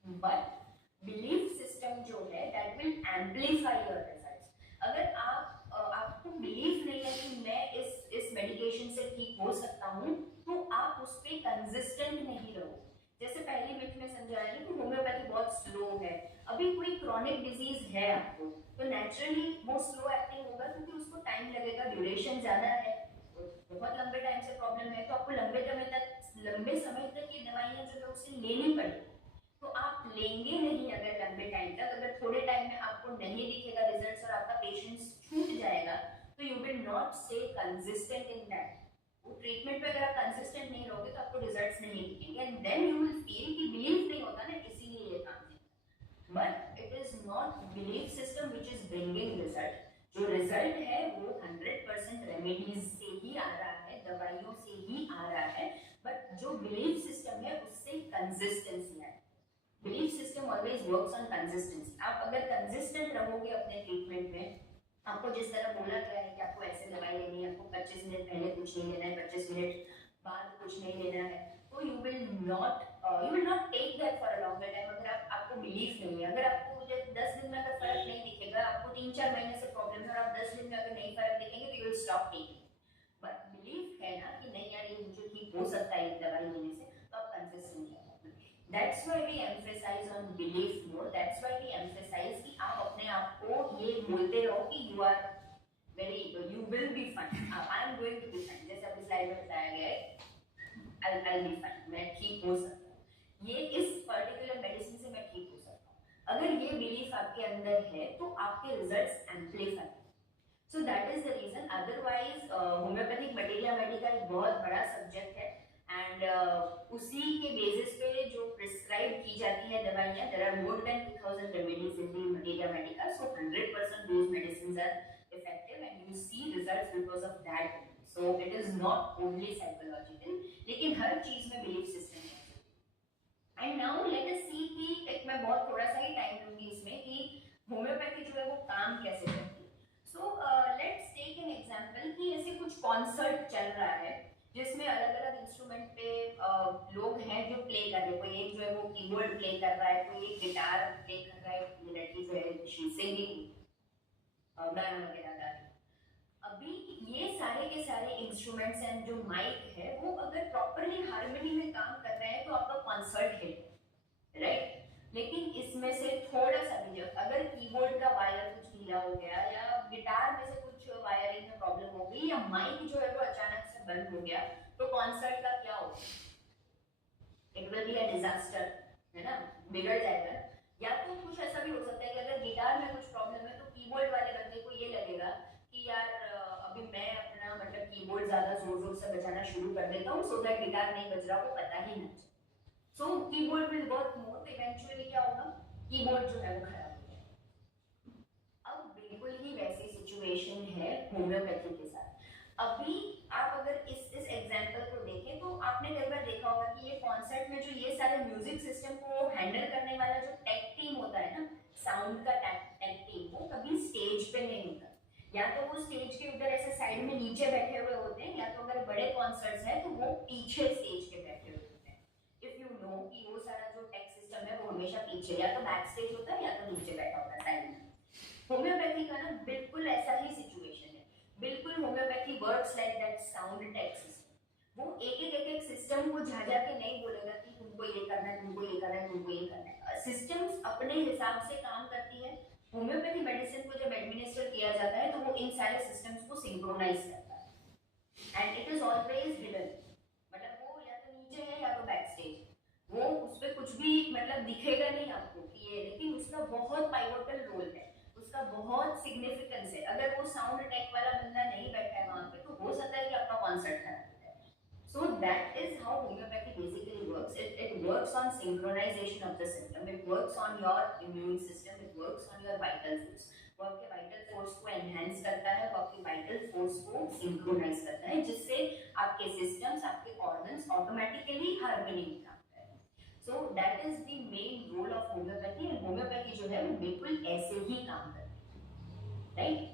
बट बिलीफ सिस्टम जो है that will amplify your results. अगर आपको बिलीफ नहीं है कि मैं इस मेडिकेशन से ठीक हो सकता हूँ तो आप उस पर कंसिस्टेंट नहीं रहो. जैसे पहली मिथ में समझाया कि होम्योपैथी बहुत स्लो है. अभी कोई क्रॉनिक डिजीज है आपको तो नेचुरली वो स्लो एक्टिंग होगा क्योंकि उसको टाइम लगेगा, ड्यूरेशन ज्यादा है, बहुत लंबे टाइम से प्रॉब्लम है तो आपको लंबे समय तक ये दवाइयां जो है उसे लेनी पड़ेगी. तो आप लेंगे नहीं अगर लंबे टाइम तक. अगर थोड़े टाइम में आपको नहीं दिखेगा रिजल्ट्स और आपका पेशेंस छूट जाएगा तो you will not stay consistent in that. वो ट्रीटमेंट पे अगर आप कंसिस्टेंट नहीं रहोगे तो आपको रिजल्ट्स नहीं दिखेंगे and then you will feel कि बिलीव नहीं होता ना इसीलिए ये काम नहीं. But it is not belief system which is bringing result. जो रिजल्ट है वो 100% रेमेडीज से ही आ रहा है, दवाइयों से ही आ रहा है. बट जो बिलीफ सिस्टम है उससे कंसिस्टेंसी है. Belief system always works on consistency. आप अगर कंसिस्टेंट रहोगे अपने ट्रीटमेंट में, आपको जिस तरह बोला गया है कि आपको ऐसे दवाई लेनी है, आपको 25 मिनट पहले कुछ नहीं लेना है, 25 मिनट बाद कुछ नहीं लेना है, तो you will not take that for a longer time. अगर आपको बिलीफ नहीं है, अगर आपको जब 10 दिन में अगर फर्क नहीं दिखेगा, आपको 3-4 महीने से प्रॉब्लम है और आप 10 दिन में अगर नहीं फर्क दिखेंगे तो you will stop taking. But belief है ना कि नहीं यार ये मुझे ठीक हो सकता है दवाई लेने से, तो आप कंसिस्टेंट है. That's why we emphasize on belief more. That's why we emphasize कि आप अपने आप को ये बोलते रहो कि you are very good, you will be fine. I am going to be fine. जैसे अभी स्लाइड में बताया गया है, I'll be fine. मैं ठीक हो सकता हूँ. ये इस पर्टिकुलर मेडिसिन से मैं ठीक हो सकता हूँ. अगर ये बिलीफ आपके अंदर है तो आपके results amplify. So that is the reason. Otherwise, homeopathic materia Medica एक बहुत बड़ा सब्जेक्ट है एंड उसी के बेसिस पे जो प्रिस्क्राइब की जाती है दवाइयाँ, there are more than 2000 remedies in the materia medica, so 100% those medicines are effective and you see results because of that. So it is not only psychological, लेकिन हर चीज में belief system है. And now let us see कि एक मैं बहुत थोड़ा सा ही टाइम लूंगी इसमें कि होम्योपैथी जो है वो काम कैसे करती है. So let's take an example कि ऐसे कुछ कॉन्सर्ट चल रहा है जिसमें अलग अलग इंस्ट्रूमेंट पे लोग हैं जो प्ले कर रहे हैं. कोई एक जो है वो कीबोर्ड प्ले कर रहा है, कोई एक गिटार प्ले कर रहा है, कोई लड़की जो है शी सिंगिंग गाना वगैरह गा रही है. अभी ये सारे के सारे इंस्ट्रूमेंट्स एंड जो माइक है वो अगर प्रॉपरली हार्मनी में काम कर रहे हैं तो आपका कॉन्सर्ट है, राइट. लेकिन इसमें से थोड़ा सा भी जब अगर कीबोर्ड का वायर कुछ ढीला हो गया या गिटार में से कुछ वायरिंग में प्रॉब्लम हो गई या माइक जो है वो अचानक से बंद हो गया तो कॉन्सर्ट का क्या होगा? It will be a disaster, है ना, बिगड़ जाएगा. या तो कुछ ऐसा भी हो सकता है कि अगर गिटार में कुछ प्रॉब्लम है तो कीबोर्ड वाले बंदे को ये लगेगा कि यार अभी मैं अपना मतलब कीबोर्ड ज्यादा जोर जोर से बजाना शुरू कर देता हूँ सो दैट गिटार नहीं बज रहा, वो पता ही नहीं. So keyboard will work more, तो eventually क्या होगा, कीबोर्ड जो है वो खराब हो जाएगा. अब बिल्कुल ही वैसी सिचुएशन है होम्योपैथी के साथ. अभी आप अगर इस एग्जांपल को देखें तो आपने कई बार देखा होगा कि ये कॉन्सर्ट में जो ये सारे म्यूजिक सिस्टम को हैंडल करने वाला जो टेक टीम होता है ना, साउंड का टेक टीम, वो कभी स्टेज पे नहीं होता. या तो वो स्टेज के उधर ऐसे साइड में नीचे बैठे हुए होते हैं या तो अगर बड़े कॉन्सर्ट्स है तो वो पीछे स्टेज के बैठे हुए. If you know कि वो सारा जो टेक सिस्टम है वो हमेशा पीछे या तो बैक स्टेज होता है या तो नीचे बैठा होता है साइड में. होम्योपैथी का ना बिल्कुल ऐसा ही सिचुएशन है. बिल्कुल homeopathy works like that sound tech system. वो एक सिस्टम को जा के नहीं बोलेगा कि तुमको ये करना है, तुमको ये करना है, तुमको ये करना है. सिस्टम्स अपने हिसाब से काम करती है. होम्योपैथी मेडिसिन को जब एडमिनिस्टर किया जाता है तो वो इन सारे सिस्टम्स को सिंक्रोनाइज करता है and it is always hidden. मतलब वो भी मतलब दिखेगा नहीं आपको कि ये, लेकिन उसका बहुत पाइवोटल रोल है, उसका बहुत सिग्निफिकेंस है। अगर वो साउंड टेक वाला बंदा नहीं बैठा है वहां पे तो हो सकता है कि आपका कॉन्सर्ट खराब हो जाए। So that is how homeopathy basically works. It works on synchronization of the system. It works on your immune system. It works on your vital force. वो आपके वाइटल फोर्स को एनहेंस करता है, वो आपके वाइटल फोर्स को synchronise करता है, जिससे आपके सिस्टम्स, आपके ऑर्गन्स ऑटोमेटिकली हार्मनी में काम करें। So that is the main role of homeopathy. And homeopathy जो है वो बिल्कुल ऐसे ही काम करती है, right?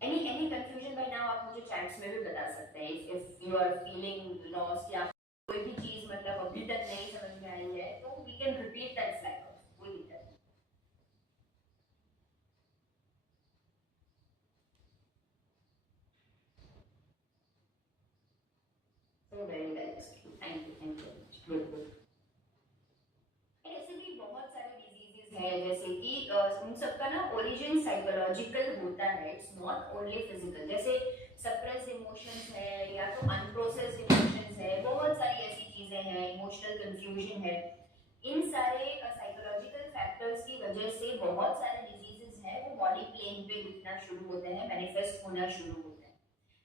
any confusion by now आप मुझे चैट्स में भी बता सकते हैं if you are feeling lost या कोई भी चीज मतलब अभी तक नहीं समझ में आई है तो we can repeat that slide, कोई दिक्कत नहीं। So very well explained. Thank you. Good, good. ऐसे भी बहुत सारे डिजीजेस हैं जैसे कि उन सबका ना ओरिजिन साइकोलॉजिकल होता है, इट्स नॉट ओनली फिजिकल। जैसे सप्रेस्ड इमोशंस है या तो अनप्रोसेस्ड इमोशंस है, बहुत सारी ऐसी चीजें हैं, इमोशनल कंफ्यूजन है। इन सारे साइकोलॉजिकल फैक्टर्स की वजह से बहुत सारे डिजीजेस हैं वो बॉडी प्लेन पे दिखना शुरू होते हैं, मैनिफेस्ट होना शुरू होते हैं,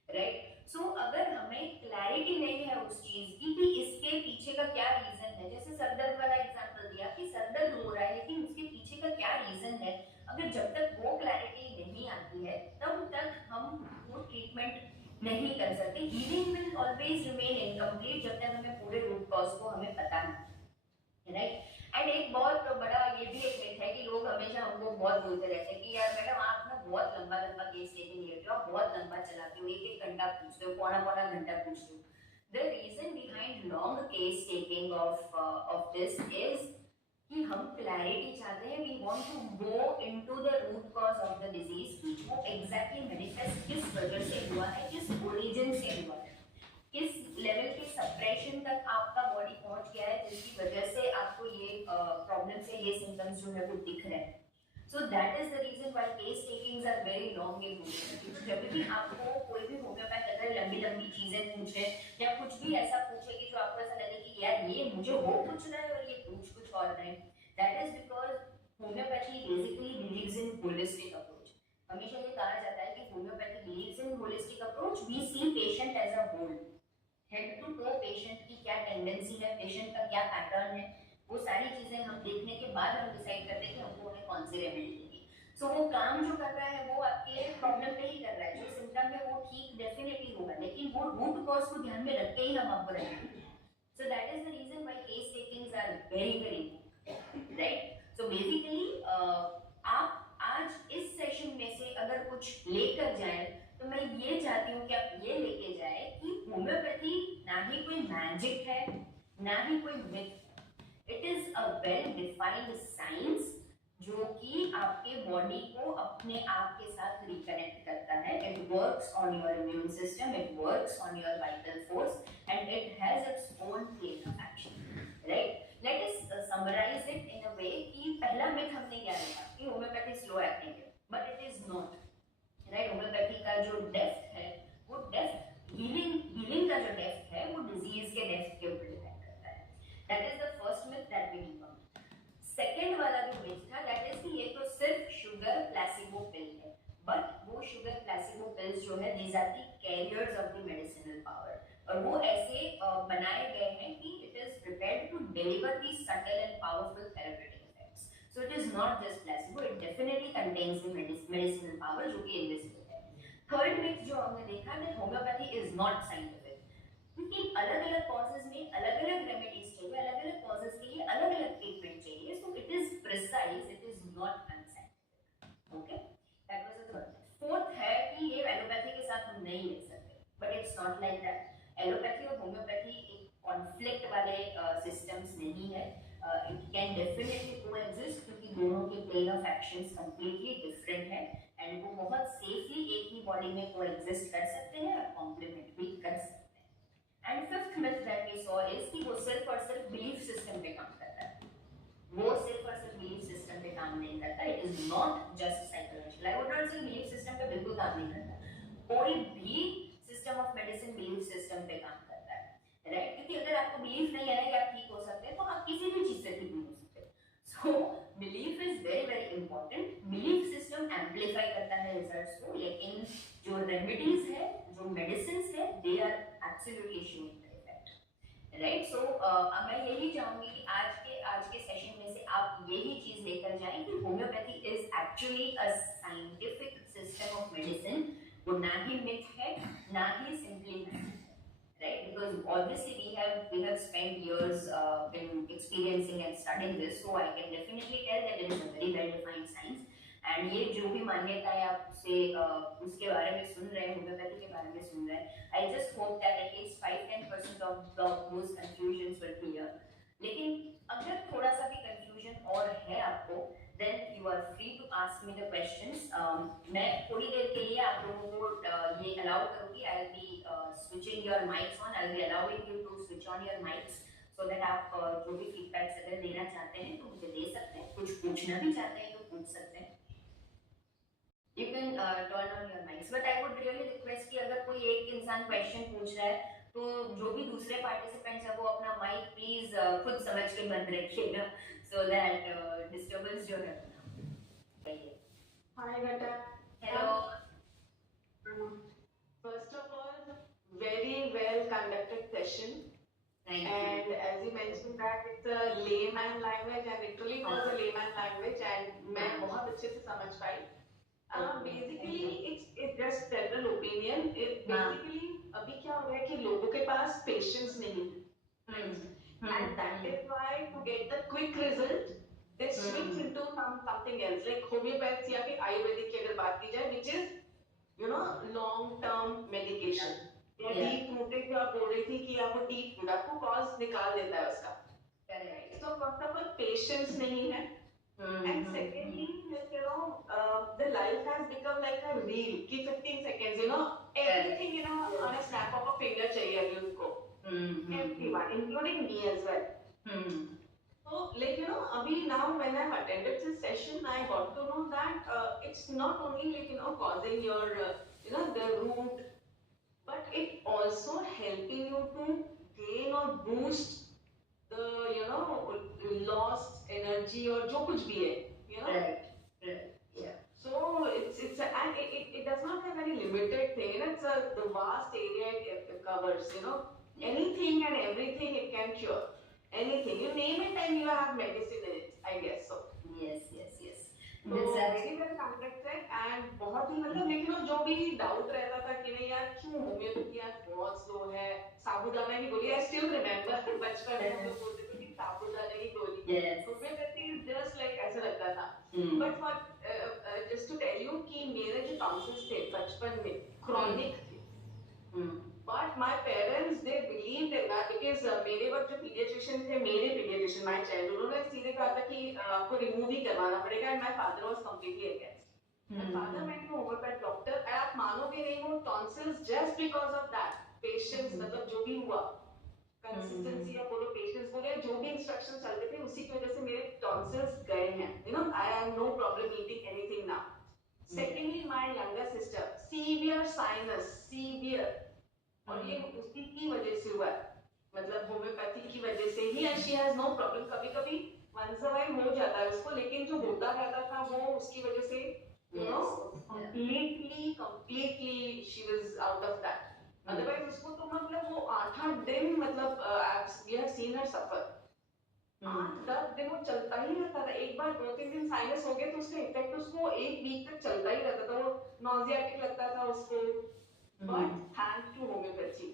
राइट? सो अगर हमें क्लैरिटी नहीं है उस चीज की कि इसके पीछे का क्या रीजन है, जैसे सरदर्द वाला एग्जांपल दिया कि सरदर्द हो रहा है लेकिन उसके पीछे का क्या रीजन है, अगर जब तक वो क्लैरिटी नहीं आती है तब तक हम वो ट्रीटमेंट नहीं कर सकते। Healing will always remain incomplete जब तक हमें पूरे रूट कॉज को हमें पता नहीं, राइट? एंड एक बहुत बड़ा ये भी एक मिथ है कि लोग हमेशा हमको बहुत बोलते रहते हैं कि यार मैडम आप ना बहुत लंबा लंबा केस टेकिंग लेते हो, आप बहुत लंबा चलाते हो, एक एक घंटा पूछते हो, पौना पौना घंटा पूछते हो। The reason behind long case taking of this is कि हम क्लैरिटी चाहते हैं, we want to go into the root cause of the disease कि वो एग्जैक्टली मैनिफेस्ट किस वजह से हुआ है, किस ओरिजिन से हुआ है, किस लेवल के सप्रेशन तक आपका बॉडी पहुंच गया है जिसकी वजह से आपको ये प्रॉब्लम से ये सिम्टम्स जो है वो दिख रहे हैं। So that is the reason why case takings are very long in homeopathy. तो जब भी आपको कोई भी होम्योपैथ अगर लंबी लंबी चीजें पूछे या कुछ भी ऐसा पूछे कि जो आपको ऐसा लगे कि यार ये मुझे वो पूछ रहा है और ये पूछ कुछ और रहे हैं, that is because homeopathy basically believes in holistic approach. हमेशा ये कहा जाता है कि homeopathy believes in holistic approach. We see patient as a whole, head to toe patient की क्या टेंडेंसी है, पेशेंट का क्या पैटर्न है, वो सारी चीजें हम देखने के बाद हम डिसाइड करते हैं कि हमको उन्हें कौन सी रेमेडी देगी। सो वो काम जो कर रहा है वो आपके प्रॉब्लम पे ही कर रहा है, जो सिम्टम है वो ठीक डेफिनेटली होगा, लेकिन वो रूट कॉज को ध्यान में रख के ही हम आपको रेमेडी देंगे। So that is the reason why case takings are very very important, right? So basically आप आज इस सेशन में से अगर कुछ लेकर जाए तो मैं ये चाहती हूँ कि आप ये लेके जाए कि होम्योपैथी ना ही कोई मैजिक है ना ही कोई myth, it is a well defined science जो कि आपके बॉडी को अपने आप के साथ रिकनेक्ट करता है। It works on your immune system, it works on your vital force and it has its own plane of action, right? Let us summarise it in a way कि पहला मिथ हमने क्या देखा कि होम्योपैथी स्लो एक्टिंग है, but it is not, right? Homeopathy का जो depth है वो डेप्थ हीलिंग का जो डेप्थ है वो डिजीज के डेप्थ के ऊपर डिपेंड करता है। That is the first myth that we debunk. Second वाला जो मिथ था दैट इज कि ये तो सिर्फ शुगर प्लेसिबो पिल है, बट वो शुगर प्लेसिबो पिल्स जो है these are the carriers of the medicinal power, और वो ऐसे बनाए गए हैं कि it is prepared to deliver the subtle and powerful therapeutic effects. So it is not just placebo, it definitely contains the medicinal power जो कि invisible है। थर्ड मिथ जो हमने देखा that homeopathy is not scientific, क्योंकि अलग अलग causes में अलग अलग रेमेडीज चाहिए, अलग अलग कॉजेज के लिए अलग अलग ट्रीटमेंट चाहिए, so it is precise, it is not unscientific, okay? That was the third myth. Fourth है कि ये एलोपैथी के साथ हम नहीं ले सकते, but it's not like that. Allopathy और होम्योपैथी एक कॉन्फ्लिक्ट वाले सिस्टम्स नहीं है, it can definitely coexist क्योंकि दोनों के plane of actions completely different है and वो बहुत safely एक ही body में coexist कर सकते हैं और complement भी कर सकते हैं। And fifth myth that we saw is कि वो सिर्फ और सिर्फ belief system पे काम करता है, वो सिर्फ और सिर्फ belief system पे काम नहीं करता, it is not just psychological. I would not say belief system पे बिल्कुल काम नहीं करता, कोई भी system of medicine belief system पे काम करता है, राइट? क्योंकि अगर आपको बिलीफ नहीं है ना कि आप ठीक हो सकते हैं तो आप किसी किसी भी चीज से ठीक नहीं हो सकते. So belief is very very important. Belief system amplify करता है results को, लेकिन जो remedies है, जो medicines है, they are absolutely showing the effect. Right? So मैं यही चाहूंगी कि आज के सेशन में से आप यही चीज लेकर जाएं कि homeopathy is actually a scientific system of medicine. वो ना ही myth है, ना ही simply magic. Right, because obviously we have spent years in experiencing and studying this, so I can definitely tell that it is a very well defined science. And ये जो भी मान्यताएं आप उससे उसके बारे में सुन रहे हैं, होम्योपैथी के बारे में सुन रहे हैं, I just hope that at least 5-10% of those confusions were clear. लेकिन अगर थोड़ा सा भी confusion और है आपको, then you are free to ask me the questions. मैं थोड़ी देर के लिए आप लोगों को ये allow करूँगी. I'll be switching your mics on. I'll be allowing you to switch on your mics so that आप जो भी feedbacks अगर देना चाहते हैं तो मुझे दे सकते हैं. कुछ पूछना भी चाहते हैं तो पूछ सकते हैं. You can turn on your mics. But I would really request कि अगर कोई एक इंसान question पूछ रहा है तो जो भी दूसरे पार्टिसिपेंट्स हैं वो अपना माइक प्लीज खुद समझ के बंद रखिएगा so that disturbance जो है. Hi Gata. Hello. First of all, very well conducted session. Thank and you. as you mentioned that it's a layman language and literally it was a layman language and मैं बहुत अच्छे से समझ पाई. Basically it's just general opinion. It basically अभी क्या हो रहा है कि लोगों के पास patience नहीं है. And that is why to get the quick result they switch into something else like homeopathy या फिर आयुर्वेदिक की अगर बात की जाए which is long term medication. या डीप रूटेड जो आप बोल रही थी कि आपको डीप रूट आपको कॉज निकाल देता है उसका. तो फर्स्ट ऑफ ऑल पेशेंस नहीं है. And secondly, the life has become like a reel. कि 15 seconds, everything, on a snap of a finger चाहिए अभी उसको. Everyone, including me as well. So, like, abhi now when I've attended this session, I got to know that it's not only like, causing your, the root, but it also helping you to gain or boost the, lost energy or जो कुछ भी है, Right. Yeah. So and it does not have any limited thing. It's the vast area it covers. Anything and everything it can cure. Anything you name it and you have medicine in it. I guess so. Yes. तो very well conducted and बहुत ही मतलब लेकिन जो भी doubt रहता था कि नहीं यार क्यों होम्योपैथी यार बहुत स्लो है. साबुदाना की गोली I still remember बचपन में हम लोग बोलते थे कि साबुदाना की गोली. होम्योपैथी is just like ऐसा लगता था. But for just to tell you कि मेरे जो tonsils थे बचपन में chronic थे. But my parents they believed in that because मेरे वक्त जो pediatrician थे मेरे pediatrician my child उन्होंने सीधे कहा था कि आपको remove ही करवाना पड़ेगा and my father was completely against. My father went to homeopath doctor. आप मानोगे नहीं वो tonsils just because of that patience मतलब जो भी हुआ consistency या बोलो patience बोले जो भी instructions चलते थे उसी की वजह से मेरे tonsils गए हैं. I have no problem eating anything now. Secondly, my younger sister severe sinus severe. और ये उसी की वजह से हुआ है मतलब होम्योपैथी की वजह से ही and she has no problem. कभी कभी once a while हो जाता है उसको लेकिन जो होता रहता था वो उसकी वजह से completely she was out of that. Otherwise उसको तो मतलब वो 8-8 दिन मतलब we have seen her suffer. 8-10 दिन वो चलता ही रहता था. एक बार 2-3 दिन साइनस हो गए तो उसका इफेक्ट उसको एक वीक तक चलता ही रहता था. वो नॉजियाटिक लगता था उसको. But thanks to homeopathy.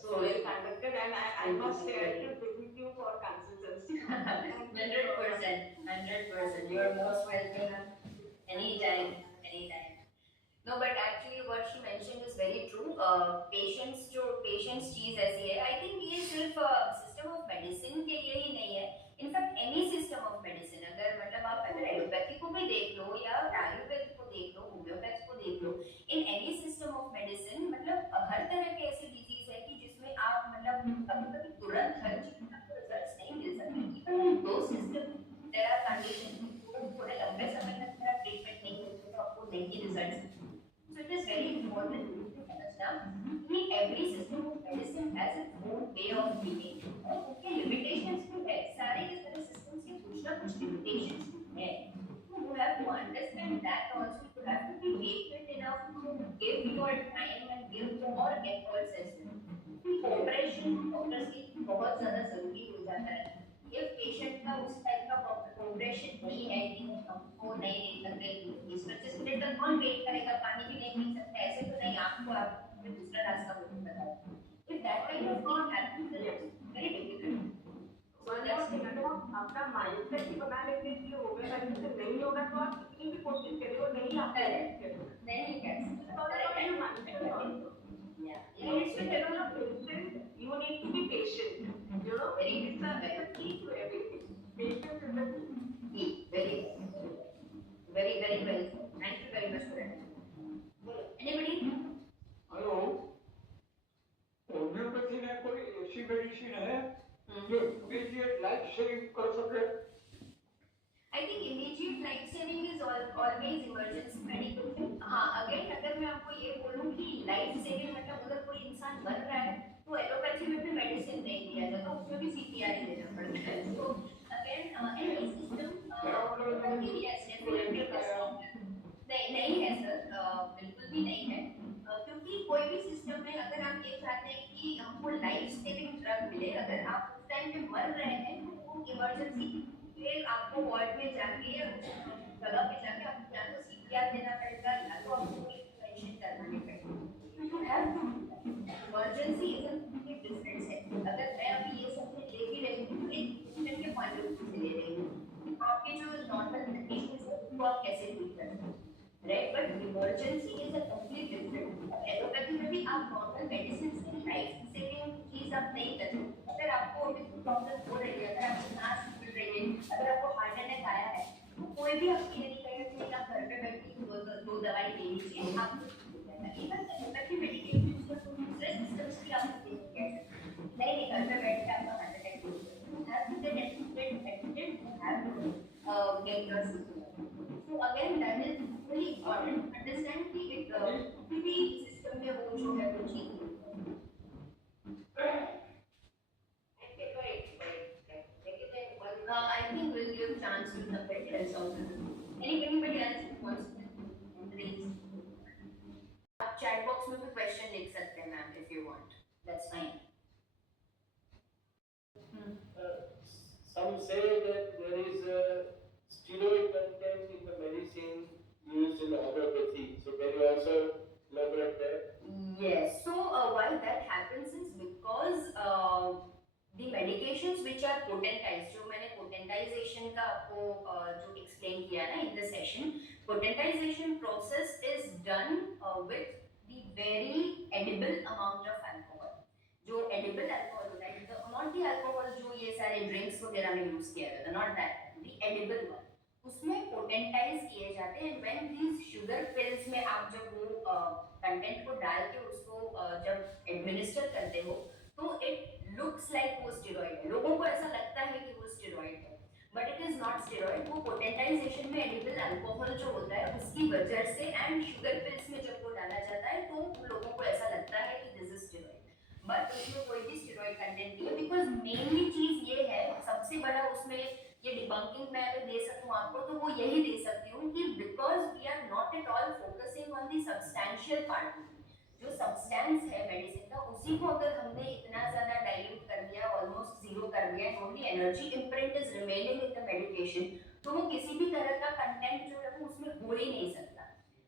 So well conducted and I must say I should visit you for consultancy. 100%. You are most welcome. Anytime. No, but actually what she mentioned is very true. Patience चीज ऐसी है. I think ये सिर्फ system of medicine के लिए ही नहीं है. In fact, any system of medicine अगर मतलब आप अगर एलोपैथी को भी देख लो या आयुर्वेद को देख लो, होम्योपैथी को देख लो, in any system of medicine मतलब हर तरह के ऐसे डिजीज है कि जिसमें आप मतलब कभी तुरंत हर चीज में आपको रिजल्ट्स नहीं मिल सकते. Even in those systems there are conditions थोड़े लंबे समय तक मेरा ट्रीटमेंट नहीं मिलता तो आपको नहीं results. So it is very important to समझना कि every system of medicine has its own way of giving और उसके लिमिटेशंस भी है, सारे के सारे सिस्टम्स के कुछ ना कुछ लिमिटेशंस भी है. You have to understand that also. You have to be patient enough to give your time and give more efforts as well. Cooperation doctors की बहुत ज़्यादा ज़रूरी हो जाता है. If patient का उस टाइप का cooperation नहीं है कि हमको नहीं दे सकते, इस वजह से फिर तक कौन वेट करेगा, पानी भी नहीं पी सकता, ऐसे तो नहीं, आपको फिर दूसरा रास्ता बताओ. If that kind of thing happens, then it's very difficult. आपका माइंडसेट ही बना लेते कि हो गया, अगर से नहीं होगा तो आप कितनी भी कोशिश करें वो नहीं आप नहीं कर सकते. Yeah. And it's a level of patience. You need to be patient. You know, it's a key to everything. Patience is the key. Very, very, very well. Thank you very much for that. Anybody? Hello, homeopathy में कोई ऐसी medicine है जो immediate life saving कर सके? I think immediate life saving is always emergency medical. हाँ, again अगर मैं आपको ये बोलूँ कि life saving मतलब अगर कोई इंसान मर रहा है तो एलोपैथी में भी मेडिसिन नहीं दिया जाता, उसमें भी CPR ही देना पड़ता है. So again any system yes definitely नहीं है सर, बिल्कुल भी नहीं है, क्योंकि कोई भी सिस्टम में अगर आप ये चाहते हैं कि हमको लाइफ सेविंग ड्रग मिले, अगर आप उस टाइम पे मर रहे हैं तो इमरजेंसी फिर आपको वार्ड में जाके जगह पे जाके आपको या तो CPR देना पड़ेगा या तो आपको इंटरवेंशन करवानी पड़ेगी. You have to emergency is a complete difference है. अगर मैं अभी ये सब ले भी रही हूँ एक पेशेंट के पॉइंट ऑफ व्यू से ले रही हूँ, आपके जो नॉर्मल कंडीशंस है उनको आप कैसे ट्रीट करते हैं, right? But emergency is a complete different. Allopathy में भी आप नॉर्मल मेडिसिन से लाइफ सेविंग चीज आप नहीं करते. अगर आपको अभी प्रॉब्लम हो रही है, अगर आपको सांस फूल रही है, अगर आपको हार्ट अटैक आया है, तो कोई भी आपकी ये नहीं कहेगा कि आप घर पे बैठ के दो दवाई ले लीजिए, आपको इवन एलोपैथी मेडिकेशन से दूसरे सिस्टम्स की आप नहीं घर पे बैठ के आपका हार्ट अटैक हो गया, you have to get admitted, you have to get your CPR. So again that is really important to understand कि एक किसी भी सिस्टम में वो जो है वो चीज I think we'll give chance to somebody else also. Anybody else who wants to raise? आप chat box में भी question लिख सकते हैं ma'am if you want. That's fine. Some say that there is a steroid content in the medicine used in the homeopathy. So can you also elaborate that? Yes. So why that happens is because the medications which are potentized, जो मैंने potentization का आपको जो explain किया ना in the session, potentization process is done with the very edible amount of alcohol. जो edible alcohol होता है, not the alcohol जो ये सारे drinks वगैरह में use किया जाता है, not that, the edible one. उसमें पोटेंटाइज किए जाते हैं. व्हेन दीज शुगर पिल्स में आप जब वो कंटेंट को डाल के उसको जब एडमिनिस्टर करते हो तो इट लुक्स लाइक वो स्टेरॉइड है. लोगों को ऐसा लगता है कि वो स्टेरॉइड है, but it is not steroid. वो पोटेंटाइजेशन में एडिबल अल्कोहल जो होता है उसकी वजह से एंड शुगर पिल्स में जब वो डाला जाता है तो लोगों को ऐसा लगता है कि दिस इज स्टेरॉइड, बट उसमें कोई भी स्टेरॉइड कंटेंट नहीं है. बिकॉज मेनली चीज ये है, सबसे बड़ा उसमें ये डिबंकिंग मैं अगर दे सकूं आपको तो वो यही दे सकती हूँ कि because we are not at all focusing on the substantial part. जो सब्सटेंस है मेडिसिन का उसी को अगर हमने इतना ज्यादा डाइल्यूट कर दिया, ऑलमोस्ट जीरो कर दिया, only energy imprint is remaining in the medication, तो वो किसी भी तरह का कंटेंट जो है वो उसमें हो ही नहीं सकता.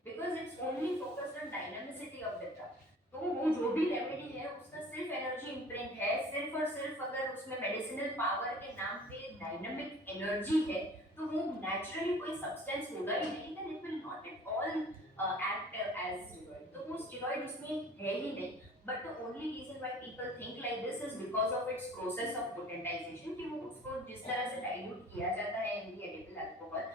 Because it's only focused on dynamicity of the drug. तो वो जो भी रेमेडी है उसका सिर्फ एनर्जी इम्प्रिंट है, सिर्फ और सिर्फ अगर उसमें मेडिसिनल पावर के नाम पे डायनामिक एनर्जी है तो वो नेचुरली कोई सब्सटेंस होगा ही नहीं. Then it will not at all act as steroid. तो वो स्टेरॉइड उसमें है ही नहीं. But the only reason why people think like this is because of its process of potentization, कि वो उसको जिस तरह से डाइल्यूट किया जाता है इन द एडिबल अल्कोहल,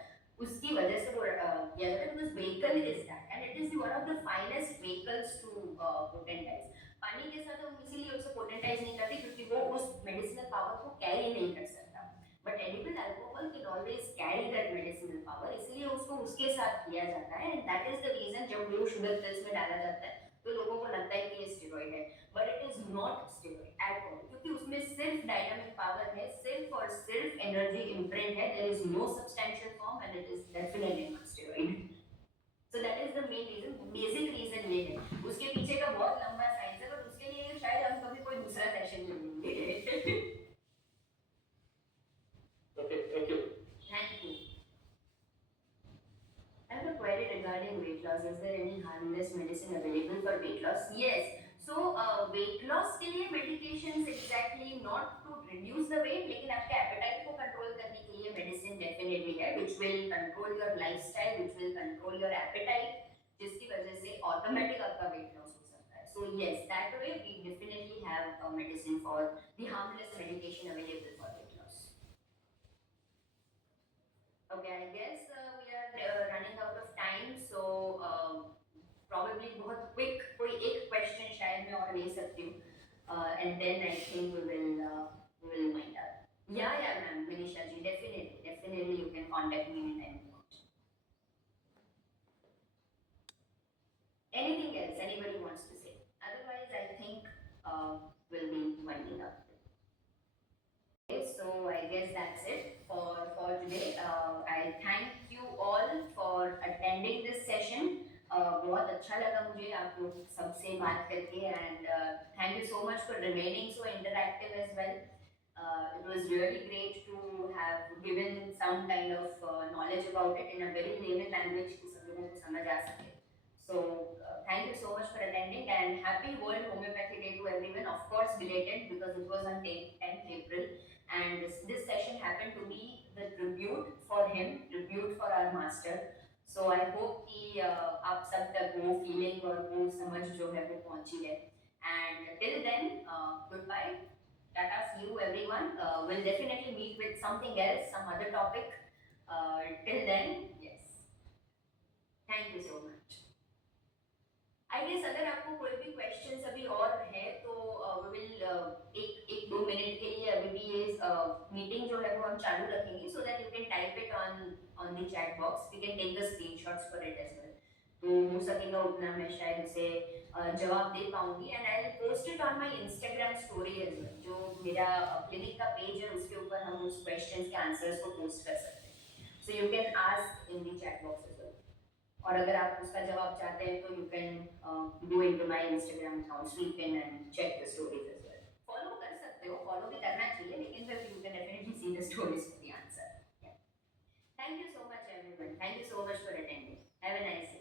उसकी वजह से वो किया जाता है. Because vehicle is that and it is one of the finest vehicles to potentize. पानी के साथ हम इसीलिए उसे पोटेंटाइज नहीं करते क्योंकि वो उस मेडिसिनल पावर को कैरी नहीं कर सकता. But edible alcohol can always carry that medicinal power, इसलिए उसको उसके साथ किया जाता है. And that is the reason जब वो शुगर पिल्स में डाला जाता है तो लोगों को लगता है कि ये स्टेरॉइड है, but it is not steroid at all, क्योंकि उसमें सिर्फ डायनामिक पावर है, सिर्फ और सिर्फ एनर्जी इम्प्रिंट है, there is no substantial form and it is definitely not steroid. So that is the main reason, basic reason ये है. उसके पीछे का बहुत लंबा साइंस है, बट उसके लिए शायद हम कभी कोई दूसरा सेशन में लेंगे. Okay, thank you. Thank you. I have a query regarding weight loss. Is there any harmless medicine available for weight loss? Yes. So weight loss के लिए medications exactly not to reduce the weight, लेकिन आपके appetite को control करने के लिए medicine definitely है, which will control your lifestyle, which will control your appetite, जिसकी वजह से automatic आपका weight loss हो सकता है. So yes, that way we definitely have a medicine for the harmless medication available for weight loss. Okay, I guess we are running out of time, so probably बहुत quick कोई एक question शायद मैं और ले सकती हूँ, and then I think we will wind up. Yeah, ma'am, Vinisha ji, definitely you can contact me anytime you want. Anything else anybody wants to say? Otherwise, I think we'll be winding up. Okay, so I guess that's it for today. I thank you all for attending this session. बहुत अच्छा लगा मुझे आप लोग सबसे बात करके, and thank you so much for remaining so interactive as well. It was really great to have given some kind of knowledge about it in a very layman language कि सब लोगों को समझ आ सके. So thank you so much for attending, and happy World Homeopathy Day to everyone. Of course belated because it was on 10th April. And this session happened to be the tribute for him, tribute for our master. So I hope कि आप सब तक वो feeling और वो समझ जो है वो पहुंची है. And till then, goodbye, tata, see you everyone. We'll definitely meet with something else, some other topic. Till then, yes. Thank you so much. I guess अगर आपको कोई भी questions अभी और है तो we will एक 2 मिनट के लिए अभी भी ये मीटिंग जो है वो हम चालू रखेंगे, so that you can type it on the chat box. We can take the screenshots for it as well. तो हो सकेगा उतना मैं शायद उसे जवाब दे पाऊंगी, and I will post it on my Instagram story as well. जो मेरा क्लिनिक का पेज है उसके ऊपर हम उस questions के answers को post कर सकते हैं. So you can ask in the chat box as well. और अगर आप उसका जवाब चाहते हैं तो you can go into my Instagram account, sweep in and check the stories as well. Follow कर सकते हो, follow भी करना चाहिए, लेकिन फिर you can definitely see the stories for the answer. Yeah. Thank you so much everyone. Thank you so much for attending. Have a nice day.